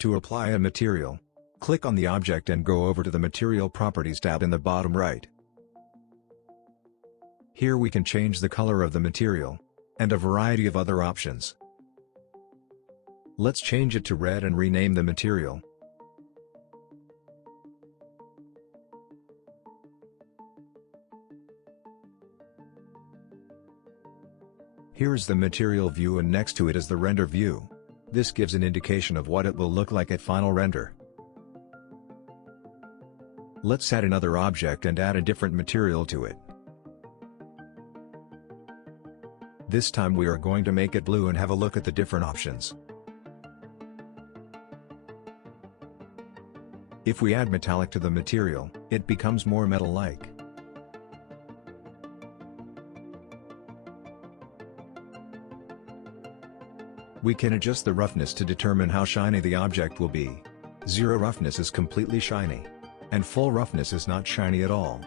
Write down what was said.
To apply a material, click on the object and go over to the Material Properties tab in the bottom right. Here we can change the color of the material, and a variety of other options. Let's change it to red and rename the material. Here is the material view and next to it is the render view. This gives an indication of what it will look like at final render. Let's add another object and add a different material to it. This time we are going to make it blue and have a look at the different options. If we add metallic to the material, it becomes more metal-like. We can adjust the roughness to determine how shiny the object will be. Zero roughness is completely shiny, and full roughness is not shiny at all.